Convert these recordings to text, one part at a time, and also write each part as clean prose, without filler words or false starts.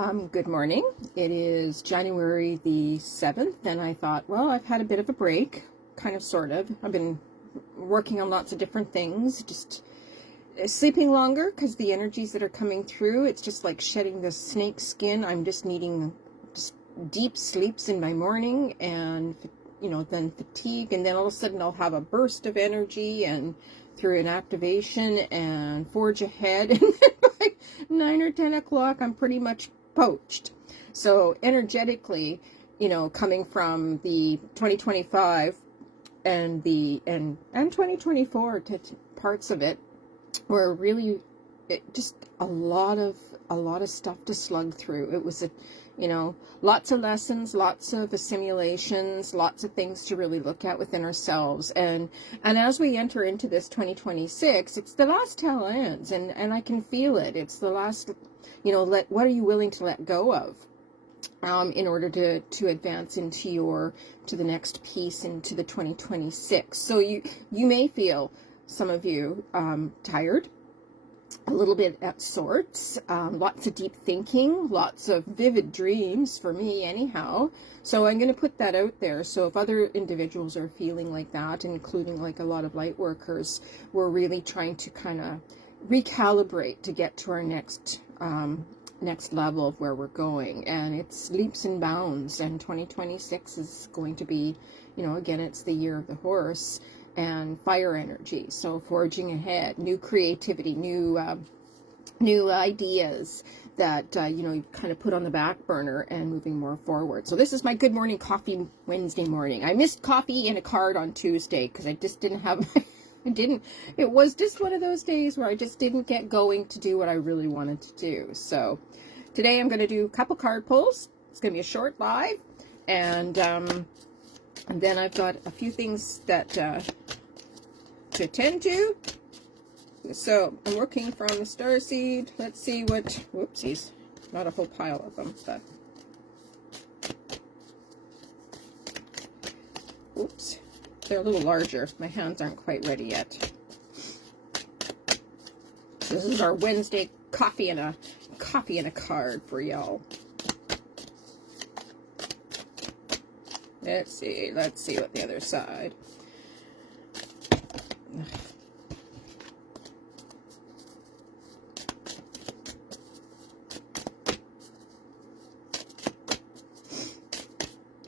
Good morning. It is January the 7th, and I thought, well, I've had a bit of a break, kind of, sort of. I've been working on lots of different things, just sleeping longer because the energies that are coming through, it's just like shedding the snake skin. I'm just needing just deep sleeps in my morning and, then fatigue, and then all of a sudden I'll have a burst of energy and through an activation and forge ahead, and then by 9 or 10 o'clock, I'm pretty much poached. So energetically, coming from the 2025 and 2024 parts of it were really just a lot of stuff to slug through. It was lots of lessons, lots of assimilations, lots of things to really look at within ourselves. And as we enter into this 2026, it's the last tail ends, and I can feel it. It's the last, what are you willing to let go of in order to advance to the next piece, into the 2026. So you may feel, some of you, tired, a little bit at sorts, lots of deep thinking, lots of vivid dreams, for me anyhow. So I'm going to put that out there. So if other individuals are feeling like that, including like a lot of light workers, we're really trying to kind of recalibrate to get to our next level of where we're going. And it's leaps and bounds, and 2026 is going to be, again, it's the year of the horse and fire energy. So forging ahead, new creativity, new ideas that you kind of put on the back burner and moving more forward. So this is my Good Morning Coffee Wednesday morning. I missed coffee and a card on Tuesday because I just didn't have it was just one of those days where I just didn't get going to do what I really wanted to do. So today I'm going to do a couple card pulls. It's going to be a short live, and then I've got a few things that to attend to. So I'm working from the Starseed. Let's see what, whoopsies, not a whole pile of them, but oops, they're a little larger. My hands aren't quite ready yet. This is our Wednesday coffee and a card for y'all. Let's see what the other side.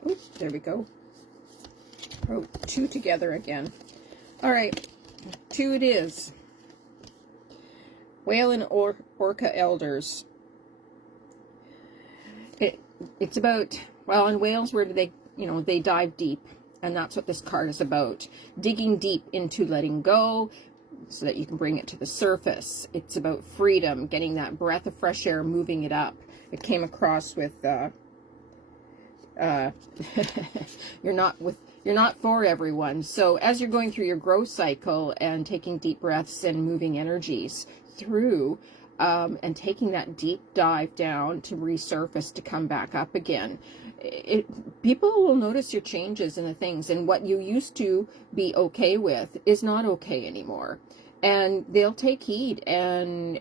Oops, there we go. Oh, two together again. All right, two it is. Whale and Orca Elders. It's about, well, in whales, where do they, they dive deep, and that's what this card is about. Digging deep into letting go so that you can bring it to the surface. It's about freedom, getting that breath of fresh air, moving it up. It came across with you're not for everyone. So as you're going through your growth cycle and taking deep breaths and moving energies through, and taking that deep dive down to resurface, to come back up again, people will notice your changes in the things, and what you used to be okay with is not okay anymore, and they'll take heed, and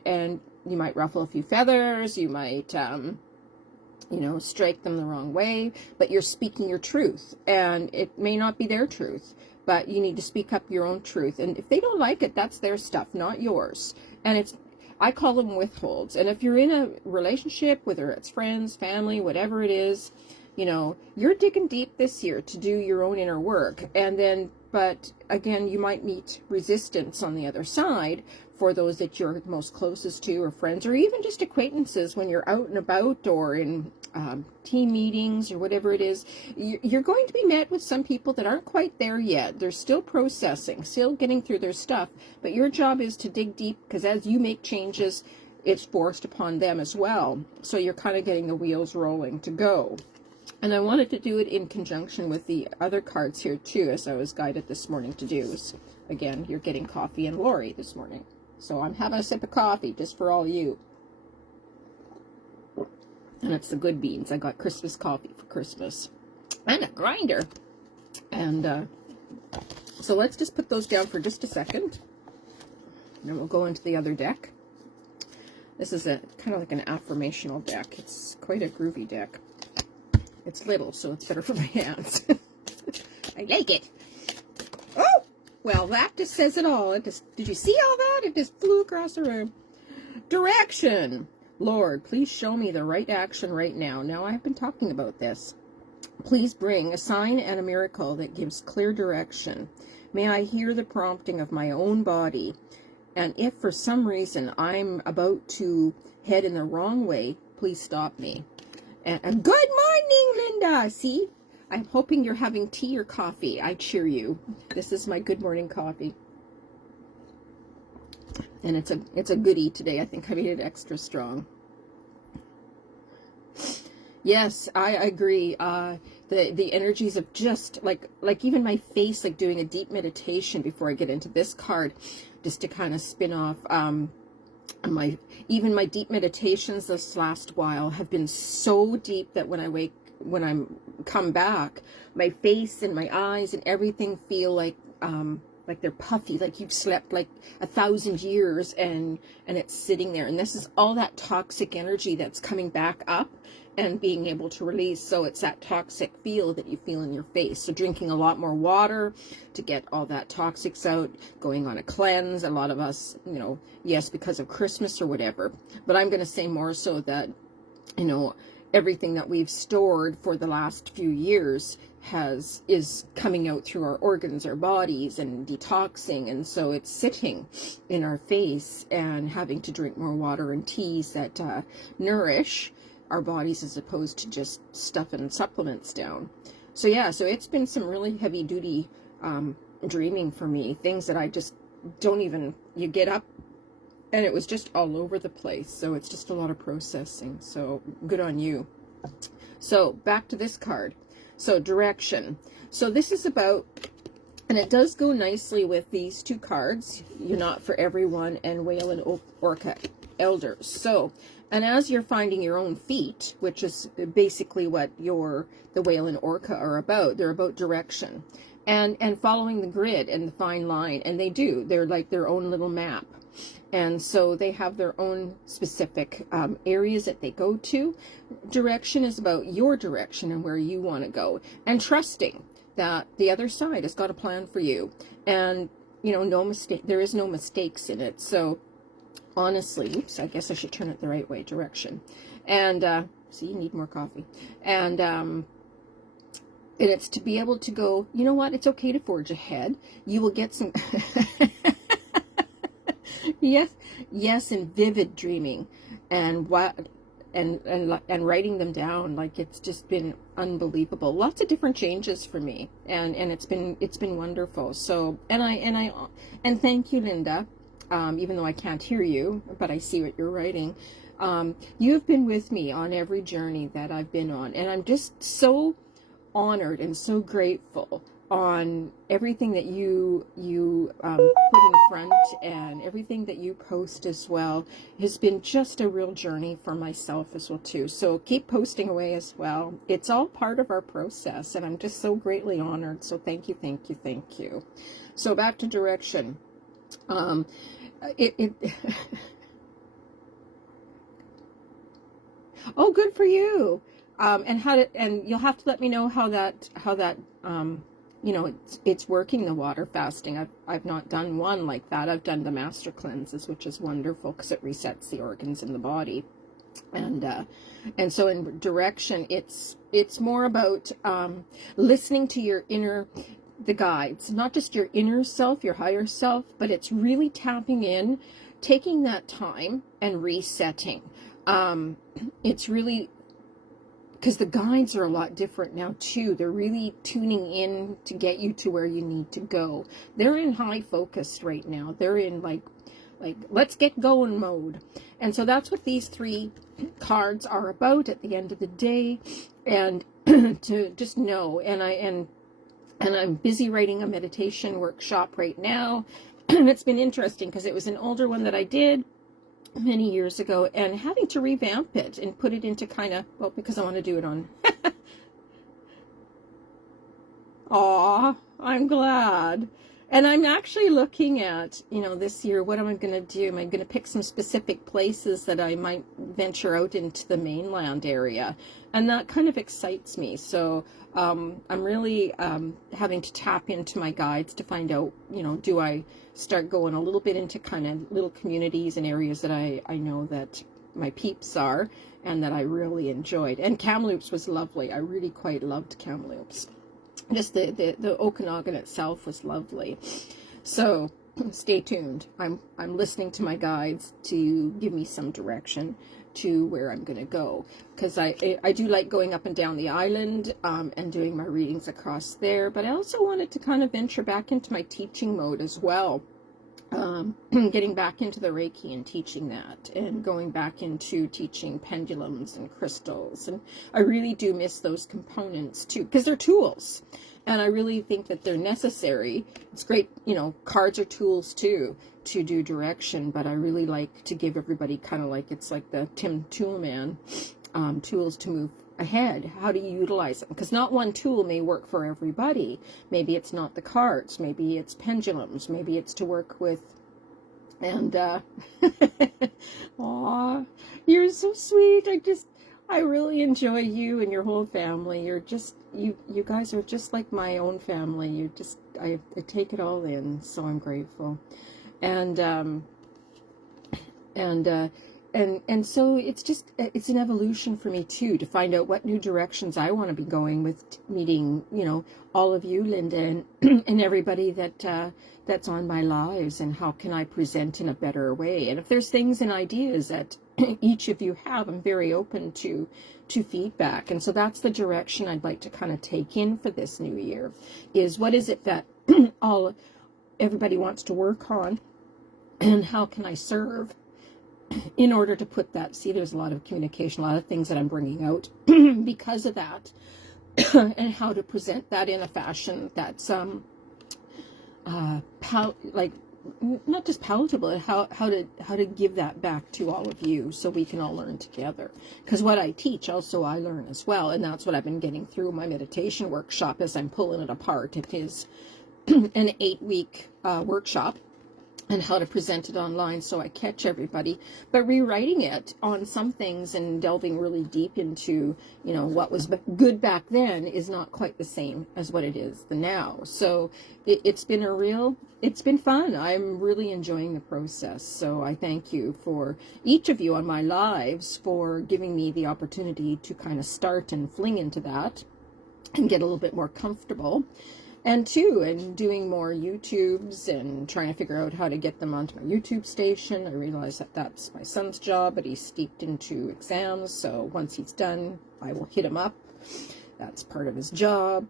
you might ruffle a few feathers, you might strike them the wrong way, but you're speaking your truth, and it may not be their truth, but you need to speak up your own truth. And if they don't like it, that's their stuff, not yours. And I call them withholds. And if you're in a relationship, whether it's friends, family, whatever it is, you're digging deep this year to do your own inner work. And then, but again, you might meet resistance on the other side for those that you're most closest to, or friends, or even just acquaintances when you're out and about, or in team meetings or whatever it is. You're going to be met with some people that aren't quite there yet. They're still processing, still getting through their stuff, but your job is to dig deep, because as you make changes, it's forced upon them as well. So you're kind of getting the wheels rolling to go. And I wanted to do it in conjunction with the other cards here too, as I was guided this morning to do. So again, you're getting coffee and Lori this morning. So I'm having a sip of coffee just for all you. And it's the good beans. I got Christmas coffee for Christmas. And a grinder. And so let's just put those down for just a second. And then we'll go into the other deck. This is a kind of like an affirmational deck. It's quite a groovy deck. It's little, so it's better for my hands. I like it. Oh, well, that just says it all. It just, did you see all that? It just flew across the room. Direction. Lord, please show me the right action right now. Now, I've been talking about this. Please bring a sign and a miracle that gives clear direction. May I hear the prompting of my own body. And if for some reason I'm about to head in the wrong way, please stop me. And good morning, Linda. See, I'm hoping you're having tea or coffee. I cheer you. This is my good morning coffee. And it's a goodie today. I think I made it extra strong. Yes, I agree. The energies of just like even my face, like doing a deep meditation before I get into this card, just to kind of spin off. My deep meditations this last while have been so deep that when I'm come back, my face and my eyes and everything feel like they're puffy, like you've slept like 1,000 years and it's sitting there. And this is all that toxic energy that's coming back up and being able to release. So it's that toxic feel that you feel in your face. So drinking a lot more water to get all that toxics out, going on a cleanse. A lot of us, yes, because of Christmas or whatever. But I'm going to say more so that, everything that we've stored for the last few years is coming out through our organs, our bodies, and detoxing. And so it's sitting in our face, and having to drink more water and teas that nourish our bodies as opposed to just stuffing supplements down. So yeah, so it's been some really heavy duty dreaming for me, things that I just don't even, you get up and it was just all over the place. So it's just a lot of processing. So good on you. So back to this card. So direction. So this is about, and it does go nicely with these two cards, You're Not For Everyone and Whale and Orca Elders. So, and as you're finding your own feet, which is basically what the Whale and Orca are about, they're about direction and following the grid and the fine line. And they're like their own little map. And so they have their own specific areas that they go to. Direction is about your direction and where you want to go. And trusting that the other side has got a plan for you. And, no mistake. There is no mistakes in it. So honestly, oops, I guess I should turn it the right way, direction. And, see, you need more coffee. And it's to be able to go, you know what? It's okay to forge ahead. You will get some... Yes, and vivid dreaming, and writing them down. Like, it's just been unbelievable. Lots of different changes for me, and it's been wonderful. So, and thank you, Linda. Even though I can't hear you, but I see what you're writing. You have been with me on every journey that I've been on, and I'm just so honored and so grateful on everything that you put in front, and everything that you post as well has been just a real journey for myself as well too. So keep posting away as well. It's all part of our process, and I'm just so greatly honored. So thank you, thank you, thank you. So back to direction. Oh, good for you. And you'll have to let me know how that it's working, the water fasting. I've not done one like that. I've done the master cleanses, which is wonderful because it resets the organs in the body. And so in direction, it's more about listening to your the guides, not just your inner self, your higher self, but it's really tapping in, taking that time and resetting. It's really, because the guides are a lot different now too. They're really tuning in to get you to where you need to go. They're in high focus right now. They're in like let's get going mode. And so that's what these three cards are about at the end of the day. And to just know, and I'm busy writing a meditation workshop right now. And it's been interesting because it was an older one that I did many years ago, and having to revamp it and put it into kind of, well, because I want to do it on Aw, I'm glad. And I'm actually looking at, this year, what am I going to do? Am I going to pick some specific places that I might venture out into the mainland area? And that kind of excites me. So I'm really having to tap into my guides to find out, do I start going a little bit into kind of little communities and areas that I know that my peeps are and that I really enjoyed. And Kamloops was lovely. I really quite loved Kamloops. Just the Okanagan itself was lovely. So stay tuned. I'm listening to my guides to give me some direction to where I'm going to go, because I do like going up and down the island and doing my readings across there, but I also wanted to kind of venture back into my teaching mode as well. Getting back into the Reiki and teaching that, and going back into teaching pendulums and crystals. And I really do miss those components too, because they're tools. And I really think that they're necessary. It's great, cards are tools too, to do direction, but I really like to give everybody kind of like, it's like the Tim Toolman, tools to move ahead. How do you utilize them? Because not one tool may work for everybody. Maybe it's not the cards, maybe it's pendulums, maybe it's to work with. And aw, you're so sweet. I really enjoy you and your whole family. You're just, you guys are just like my own family. I take it all in, so I'm grateful. And so it's an evolution for me too, to find out what new directions I want to be going with meeting, all of you, Linda, and everybody that's on my lives, and how can I present in a better way. And if there's things and ideas that each of you have, I'm very open to feedback. And so that's the direction I'd like to kind of take in for this new year, is what is it that everybody wants to work on, and how can I serve in order to put that. See, there's a lot of communication, a lot of things that I'm bringing out because of that, and how to present that in a fashion that's not just palatable, how to give that back to all of you, so we can all learn together. Because what I teach, also I learn as well, and that's what I've been getting through my meditation workshop as I'm pulling it apart. It is an 8-week workshop, and how to present it online so I catch everybody, but rewriting it on some things and delving really deep into, what was good back then is not quite the same as what it is the now. So it's been fun. I'm really enjoying the process. So I thank you for each of you on my lives for giving me the opportunity to kind of start and fling into that and get a little bit more comfortable. And doing more YouTubes and trying to figure out how to get them onto my YouTube station. I realize that that's my son's job, but he's steeped into exams. So once he's done, I will hit him up. That's part of his job.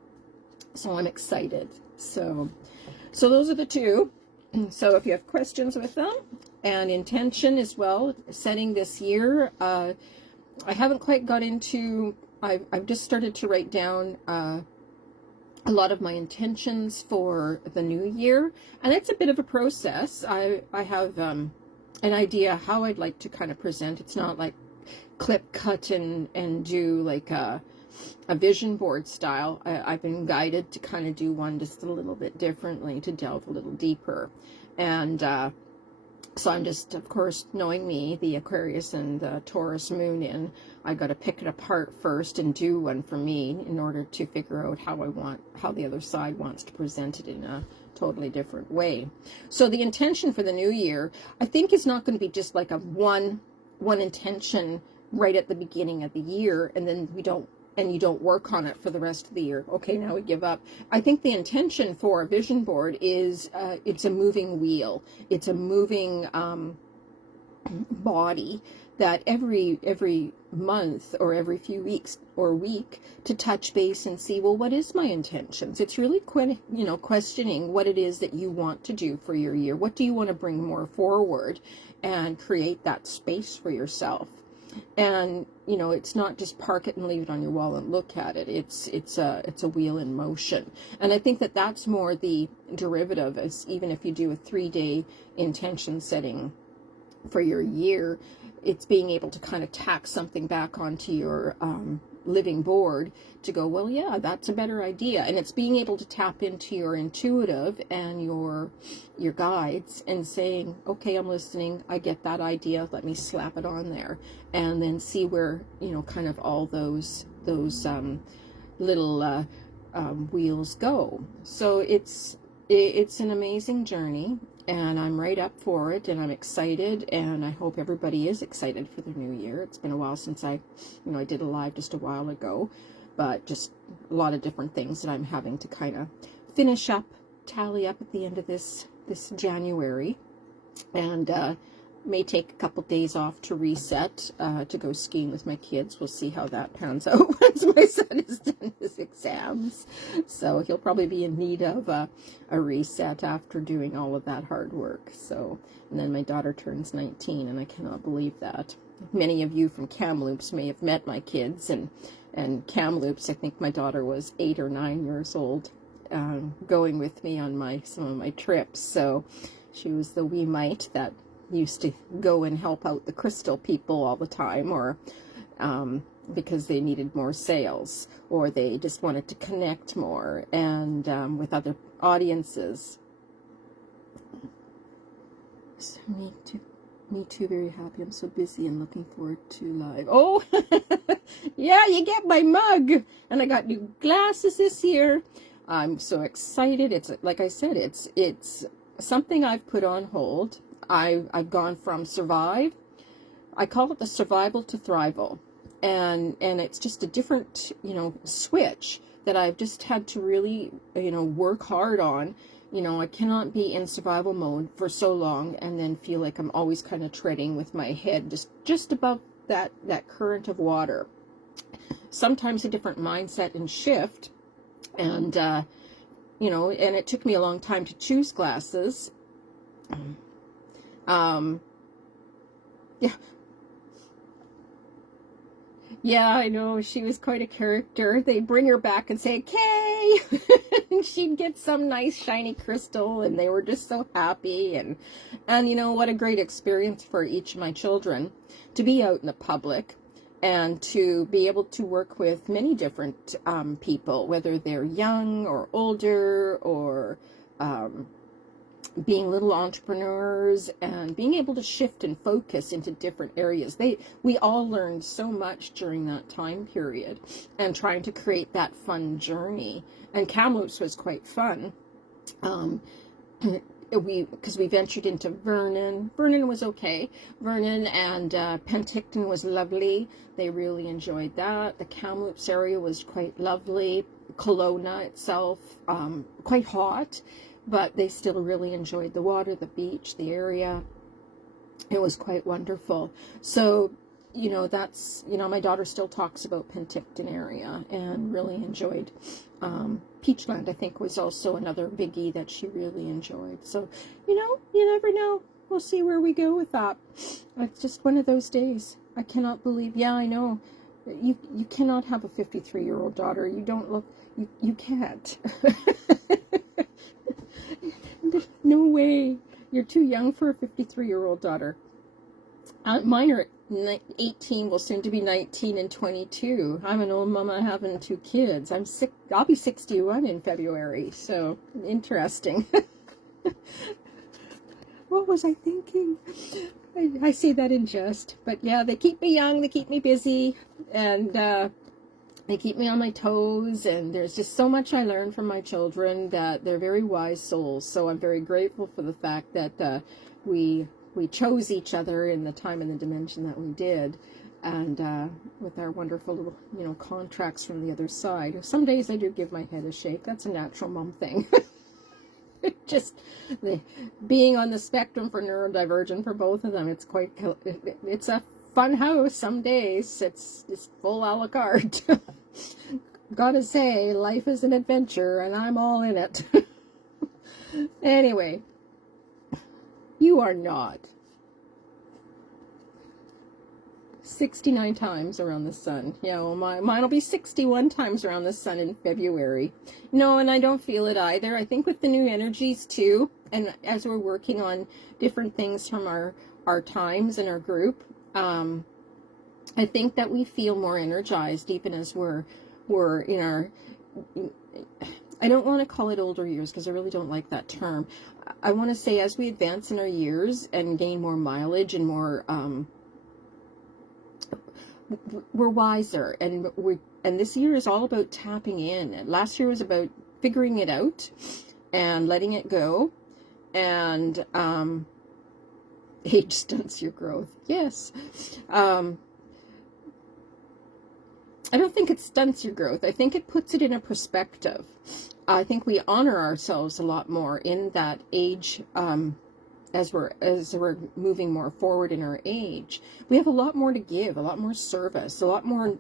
So I'm excited. So those are the two. So if you have questions with them, and intention as well, setting this year, I haven't quite got into, I've just started to write down, a lot of my intentions for the new year, and it's a bit of a process. I have an idea how I'd like to kind of present. It's not like clip, cut, and do like a vision board style. I've been guided to kind of do one just a little bit differently, to delve a little deeper. And so I'm just, of course, knowing me, the Aquarius and the Taurus moon in, I got to pick it apart first and do one for me in order to figure out how the other side wants to present it in a totally different way. So the intention for the new year, I think, is not going to be just like a one intention right at the beginning of the year, and then you don't work on it for the rest of the year. Okay, now we give up. I think the intention for a vision board is it's a moving wheel. It's a moving body that every month or every few weeks or week to touch base and see, well, what is my intentions? It's really questioning what it is that you want to do for your year. What do you want to bring more forward, and create that space for yourself. And it's not just park it and leave it on your wall and look at it. It's a wheel in motion. And I think that that's more the derivative, as even if you do a 3-day intention setting for your year, it's being able to kind of tack something back onto your living board to go, well, yeah, that's a better idea. And it's being able to tap into your intuitive and your guides and saying, okay, I'm listening, I get that idea, let me slap it on there, and then see where, you know, kind of all those little wheels go. So it's an amazing journey, and I'm right up for it, and I'm excited, and I hope everybody is excited for the new year. It's been a while since I did a live just a while ago, but just a lot of different things that I'm having to kind of finish up, tally up at the end of this January, and may take a couple days off to reset, to go skiing with my kids. We'll see how that pans out once my son has done his exams. So he'll probably be in need of a reset after doing all of that hard work. So, and then my daughter turns 19, and I cannot believe that. Many of you from Kamloops may have met my kids, and Kamloops, I think my daughter was 8 or 9 years old, going with me on some of my trips. So she was the wee mite that used to go and help out the crystal people all the time, or because they needed more sales, or they just wanted to connect more and with other audiences. So me too, very happy. I'm so busy and looking forward to live. Oh, yeah, you get my mug, and I got new glasses this year. I'm so excited. It's like I said, it's something I've put on hold. I've gone from survive, I call it the survival to thrival, and it's just a different, switch that I've just had to really, work hard on. I cannot be in survival mode for so long and then feel like I'm always kind of treading with my head just above that current of water. Sometimes a different mindset and shift, and and it took me a long time to choose glasses. Yeah, I know, she was quite a character. They'd bring her back and say, "Kay," and she'd get some nice shiny crystal, and they were just so happy. And what a great experience for each of my children to be out in the public and to be able to work with many different people, whether they're young or older, or being little entrepreneurs, and being able to shift and focus into different areas. We all learned so much during that time period, and trying to create that fun journey. And Kamloops was quite fun. Because we ventured into Vernon. Vernon was okay. Vernon and Penticton was lovely. They really enjoyed that. The Kamloops area was quite lovely. Kelowna itself, quite hot, but they still really enjoyed the water, the beach, the area. It was quite wonderful. So, that's, my daughter still talks about Penticton area and really enjoyed. Peachland, I think, was also another biggie that she really enjoyed. So, you never know. We'll see where we go with that. It's just one of those days. I cannot believe, yeah, I know. You cannot have a 53-year-old daughter. You don't look, you can't. No way. You're too young for a 53-year-old daughter. Mine are 18, will soon to be 19 and 22. I'm an old mama having 2 kids. I'll be 61 in February. So interesting. What was I thinking? I say that in jest, but yeah, they keep me young, they keep me busy, and they keep me on my toes, and there's just so much I learn from my children, that they're very wise souls. So I'm very grateful for the fact that we chose each other in the time and the dimension that we did, and with our wonderful little, contracts from the other side. Some days I do give my head a shake. That's a natural mom thing. Just being on the spectrum for neurodivergent for both of them, it's a fun house. Some days it's just full a la carte. Gotta say, life is an adventure, and I'm all in it. Anyway, you are not. 69 times around the sun. Yeah, well, mine will be 61 times around the sun in February. No, and I don't feel it either. I think with the new energies too, and as we're working on different things from our times and our group, I think that we feel more energized even as we're in our, I don't want to call it older years because I really don't like that term. I want to say as we advance in our years and gain more mileage and more, we're wiser, and this year is all about tapping in. Last year was about figuring it out and letting it go, and age stunts your growth. Yes. I don't think it stunts your growth. I think it puts it in a perspective. I think we honor ourselves a lot more in that age, as we're moving more forward in our age. We have a lot more to give, a lot more service, a lot more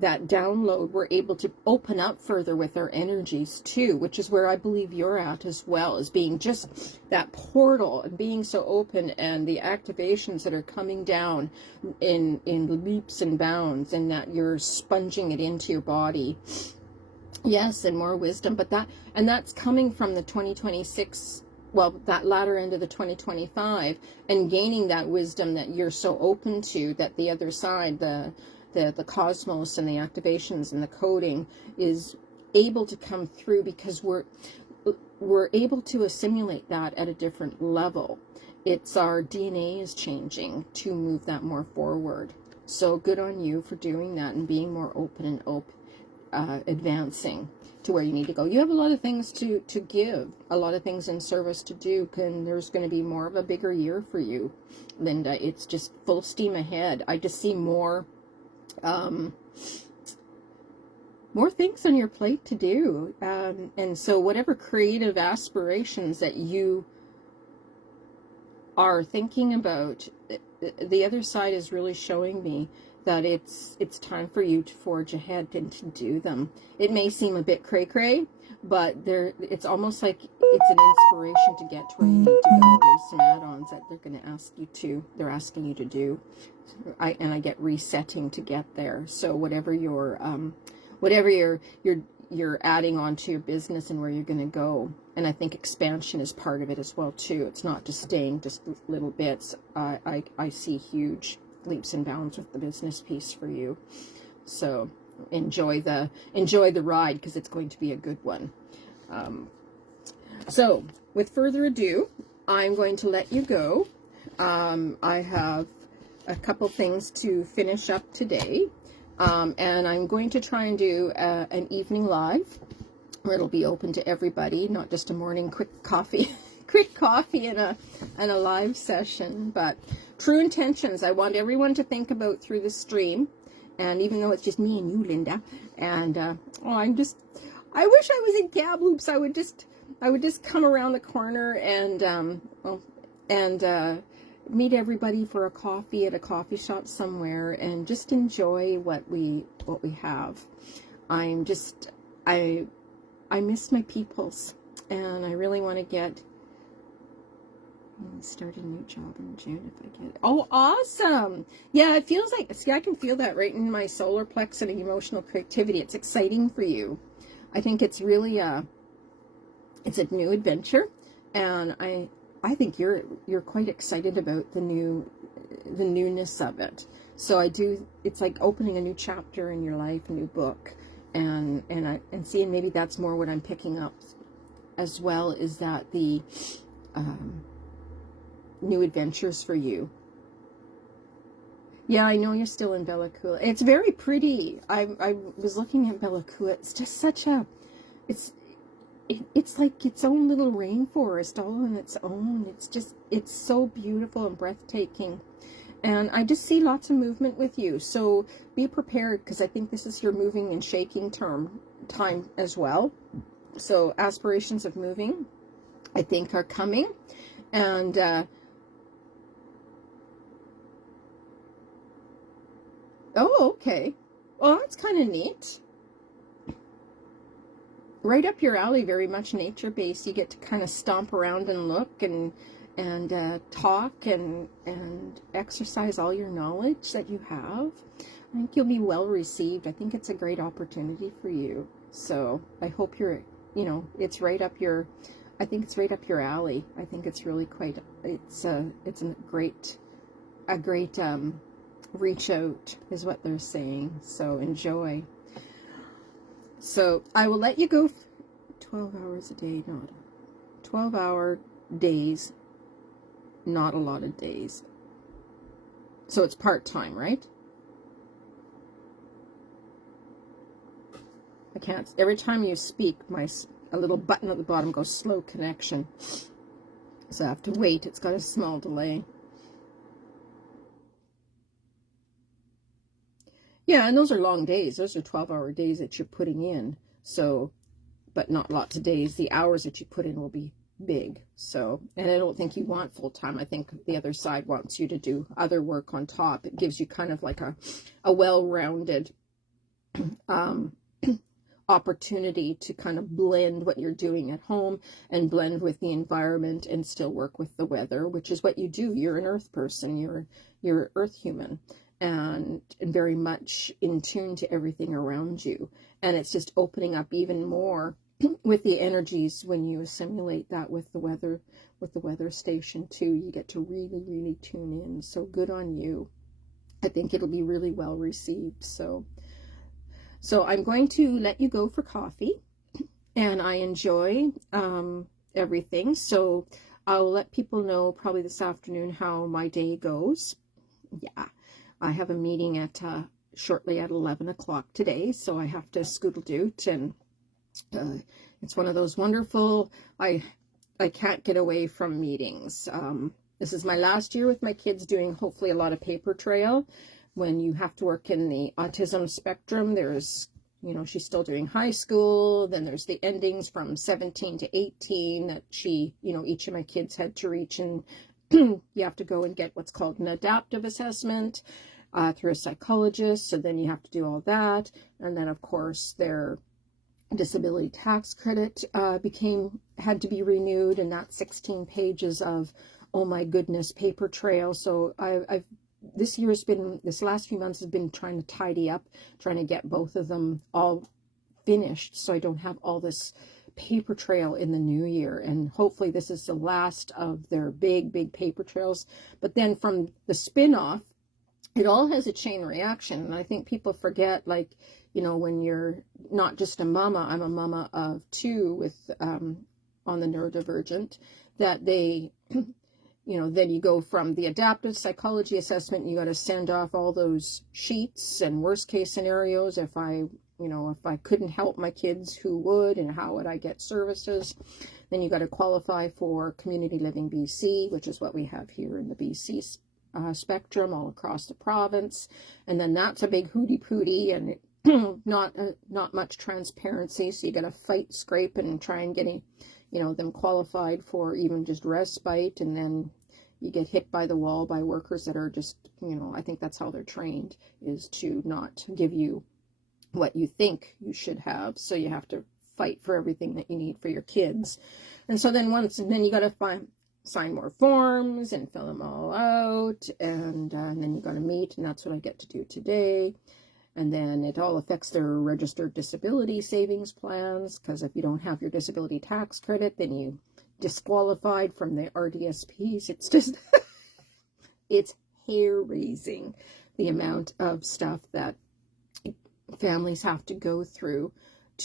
that download. We're able to open up further with our energies too, which is where I believe you're at as well, as being just that portal and being so open, and the activations that are coming down in leaps and bounds, and that you're sponging it into your body. Yes, and more wisdom, but that's coming from the 2026, well, that latter end of the 2025, and gaining that wisdom that you're so open to, that the other side, the cosmos and the activations and the coding is able to come through, because we're able to assimilate that at a different level. It's our DNA is changing to move that more forward. So good on you for doing that and being more open and advancing to where you need to go. You have a lot of things to give, a lot of things in service to do, and there's going to be more of a bigger year for you, Linda. It's just full steam ahead. I just see more things on your plate to do, and so whatever creative aspirations that you are thinking about, the other side is really showing me that it's time for you to forge ahead and to do them. It may seem a bit cray-cray, but it's almost like it's an inspiration to get to where you need to go. There's some add-ons that they're asking you to do. I get resetting to get there. So whatever you're adding on to your business and where you're going to go. And I think expansion is part of it as well too. It's not just staying just little bits. I see huge leaps and bounds with the business piece for you. So enjoy the ride, because it's going to be a good one. So with further ado, I'm going to let you go. I have a couple things to finish up today. And I'm going to try and do an evening live where it'll be open to everybody, not just a morning quick coffee and a live session, but true intentions. I want everyone to think about through the stream, and even though it's just me and you, Linda, and I wish I was in Kamloops. I would just come around the corner and meet everybody for a coffee at a coffee shop somewhere and just enjoy what we have. I miss my peoples, and I really want to start a new job in June if I get it. Oh, awesome. Yeah, it feels like, I can feel that right in my solar plex and emotional creativity. It's exciting for you. I think it's really it's a new adventure, and I think you're quite excited about the newness of it. So it's like opening a new chapter in your life, a new book, and seeing maybe that's more what I'm picking up as well, is that the new adventures for you. Yeah, I know you're still in Bella Coola. It's very pretty. I was looking at Bella Coola. It's just such a, it's like its own little rainforest all on its own. It's so beautiful and breathtaking. And I just see lots of movement with you. So be prepared, because I think this is your moving and shaking time as well. So aspirations of moving, I think, are coming. And oh, okay. Well, that's kind of neat. Right up your alley, very much nature-based. You get to kind of stomp around and look and talk and exercise all your knowledge that you have. I think you'll be well received. I think it's a great opportunity for you. So I hope it's right up your, I think it's right up your alley. I think it's really quite, it's a great reach out is what they're saying. So enjoy. So I will let you go 12 hours a day, not 12-hour days, not a lot of days. So it's part-time, right? I can't, every time you speak, a little button at the bottom goes slow connection. So I have to wait. It's got a small delay. Yeah, and those are long days. Those are 12-hour days that you're putting in. So, but not lots of days. The hours that you put in will be big. So, and I don't think you want full-time. I think the other side wants you to do other work on top. It gives you kind of like a well-rounded opportunity to kind of blend what you're doing at home and blend with the environment and still work with the weather, which is what you do. You're an earth person. You're earth human. And very much in tune to everything around you. And it's just opening up even more with the energies when you assimilate that with the weather station too. You get to really, really tune in. So good on you. I think it'll be really well received. So I'm going to let you go for coffee, and I enjoy everything. So I'll let people know probably this afternoon how my day goes. Yeah. I have a meeting at shortly at 11 o'clock today, so I have to scoodle-doot, and it's one of those wonderful, I can't get away from meetings. This is my last year with my kids doing hopefully a lot of paper trail. When you have to work in the autism spectrum, there's, she's still doing high school, then there's the endings from 17 to 18 that each of my kids had to reach, and you have to go and get what's called an adaptive assessment through a psychologist. So then you have to do all that. And then, of course, their disability tax credit had to be renewed. And that's 16 pages of, oh my goodness, paper trail. So this last few months has been trying to tidy up, trying to get both of them all finished so I don't have all this paper trail in the new year. And hopefully this is the last of their big paper trails. But then from the spin-off, it all has a chain reaction. And I think people forget, like, when you're not just a mama, I'm a mama of two with on the neurodivergent, that they then you go from the adaptive psychology assessment, you got to send off all those sheets and worst case scenarios. If I couldn't help my kids, who would, and how would I get services? Then you got to qualify for Community Living BC, which is what we have here in the BC spectrum all across the province. And then that's a big hooty pooty and not much transparency. So you got to fight, scrape, and try and get them qualified for even just respite. And then you get hit by the wall by workers that are just, I think that's how they're trained, is to not give you what you think you should have. So you have to fight for everything that you need for your kids. And so then you got to sign more forms and fill them all out. And then you got to meet, and that's what I get to do today. And then it all affects their registered disability savings plans, because if you don't have your disability tax credit, then you disqualified from the RDSPs. It's just, it's hair-raising, the amount of stuff that families have to go through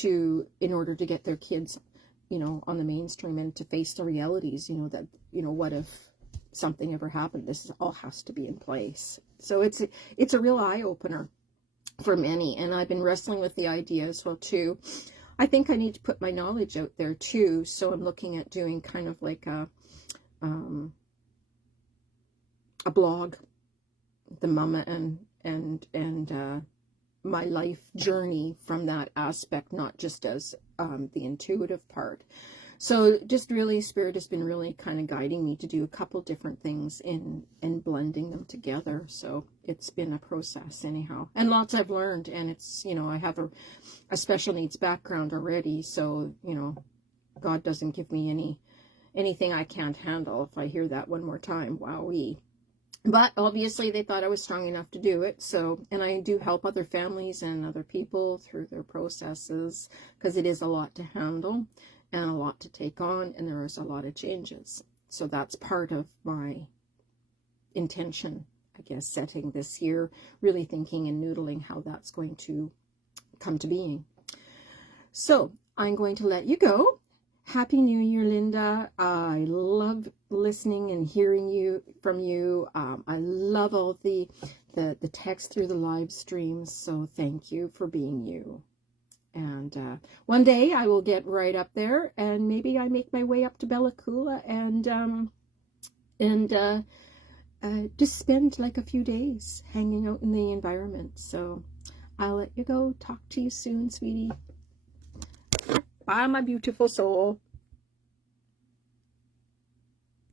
in order to get their kids, on the mainstream and to face the realities, that, what if something ever happened? This all has to be in place. So it's a real eye-opener for many. And I've been wrestling with the idea as well too. I think I need to put my knowledge out there too. So I'm looking at doing kind of like a blog, the mama and my life journey from that aspect, not just as the intuitive part. So just really, Spirit has been really kind of guiding me to do a couple different things and blending them together. So it's been a process anyhow. And lots I've learned. And it's, I have a special needs background already. So, God doesn't give me anything I can't handle. If I hear that one more time, wowee. But obviously they thought I was strong enough to do it. So, and I do help other families and other people through their processes, because it is a lot to handle and a lot to take on, and there is a lot of changes. So that's part of my intention I guess, setting this year, really thinking and noodling how that's going to come to being. So I'm going to let you go. Happy New Year, Linda. I love listening and hearing from you. I love all the text through the live streams. So thank you for being you. And one day I will get right up there, and maybe I make my way up to Bella Coola and just spend like a few days hanging out in the environment. So I'll let you go. Talk to you soon, sweetie. Bye, my beautiful soul.